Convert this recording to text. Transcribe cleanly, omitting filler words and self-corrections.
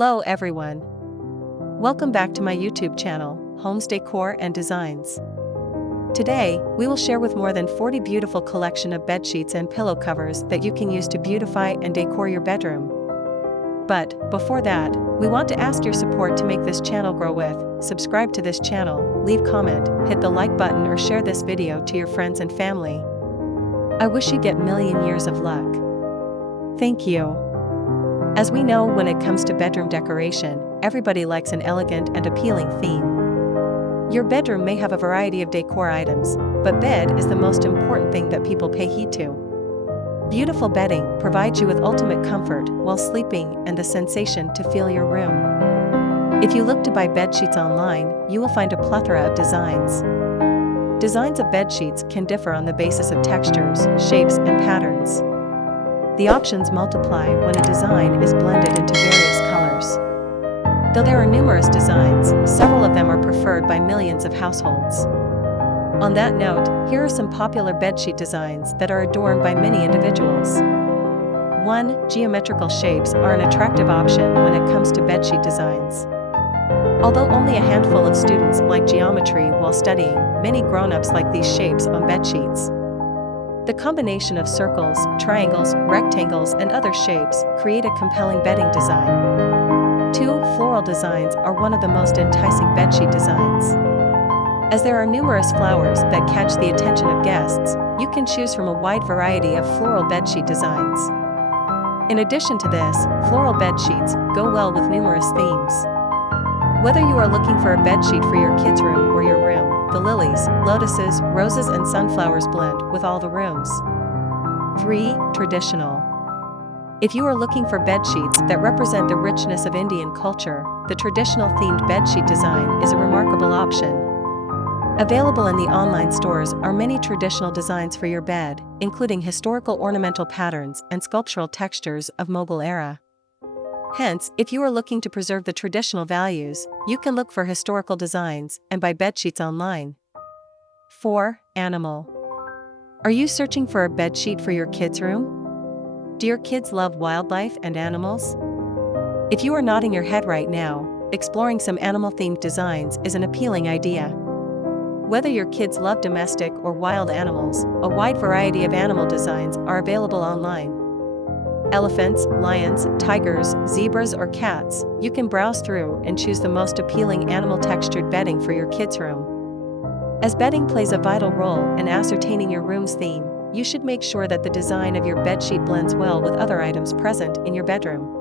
Hello everyone. Welcome back to my YouTube channel, Homes Decor and Designs. Today, we will share with more than 40 beautiful collection of bedsheets and pillow covers that you can use to beautify and decor your bedroom. But, before that, we want to ask your support to make this channel grow with, subscribe to this channel, leave comment, hit the like button or share this video to your friends and family. I wish you get million years of luck. Thank you. As we know, when it comes to bedroom decoration, everybody likes an elegant and appealing theme. Your bedroom may have a variety of decor items, but bed is the most important thing that people pay heed to. Beautiful bedding provides you with ultimate comfort while sleeping and the sensation to feel your room. If you look to buy bedsheets online, you will find a plethora of designs. Designs of bedsheets can differ on the basis of textures, shapes, and patterns. The options multiply when a design is blended into various colors. Though there are numerous designs, several of them are preferred by millions of households. On that note, here are some popular bedsheet designs that are adorned by many individuals. 1. Geometrical shapes are an attractive option when it comes to bedsheet designs. Although only a handful of students like geometry while studying, many grown-ups like these shapes on bedsheets. The combination of circles, triangles, rectangles, and other shapes create a compelling bedding design. 2. Floral designs are one of the most enticing bedsheet designs. As there are numerous flowers that catch the attention of guests, you can choose from a wide variety of floral bedsheet designs. In addition to this, floral bedsheets go well with numerous themes. Whether you are looking for a bedsheet for your kids' room or your room, the lilies, lotuses, roses and sunflowers blend with all the rooms. 3. Traditional. If you are looking for bedsheets that represent the richness of Indian culture, the traditional themed bedsheet design is a remarkable option. Available in the online stores are many traditional designs for your bed, including historical ornamental patterns and sculptural textures of Mughal era. Hence, if you are looking to preserve the traditional values, you can look for historical designs and buy bedsheets online. 4. Animal. Are you searching for a bedsheet for your kids' room? Do your kids love wildlife and animals? If you are nodding your head right now, exploring some animal-themed designs is an appealing idea. Whether your kids love domestic or wild animals, a wide variety of animal designs are available online. Elephants, lions, tigers, zebras or cats, you can browse through and choose the most appealing animal-textured bedding for your kids' room. As bedding plays a vital role in ascertaining your room's theme, you should make sure that the design of your bedsheet blends well with other items present in your bedroom.